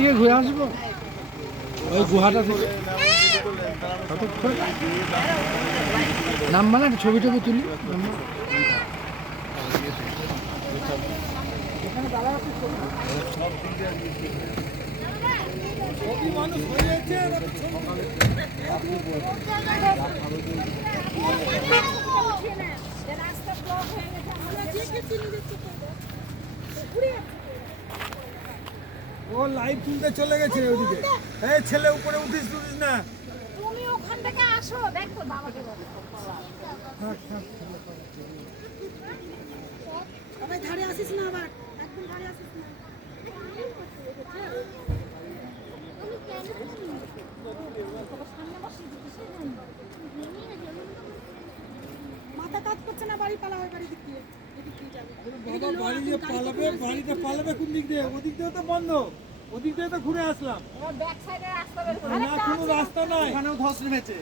থেকে ঘুরে আসবো ওই গুহাটা থেকে নামবা না একটা ছবি টবি তুলি মানুষ হয়ে ও লাইভ তুলতে চলে গেছে ওদিকে এই ছেলে উপরে উঠিস না তুমি ওখান থেকে আসো দেখো বাবাকে বলো সবাই ধারে আসিস না আবার একদম ধারে আসিস না মাথা কাজ করছে না বাড়ি পালা হয় বাড়ি দিক দিয়ে বাড়িতে পালাবে কোন দিক দিয়ে ওদিক দিয়ে তো বন্ধ ওদিক দিয়ে তো ঘুরে আসলাম ব্যাক সাইডে রাস্তা বের না কোনো রাস্তা নাই ওখানেও ধস নেমেছে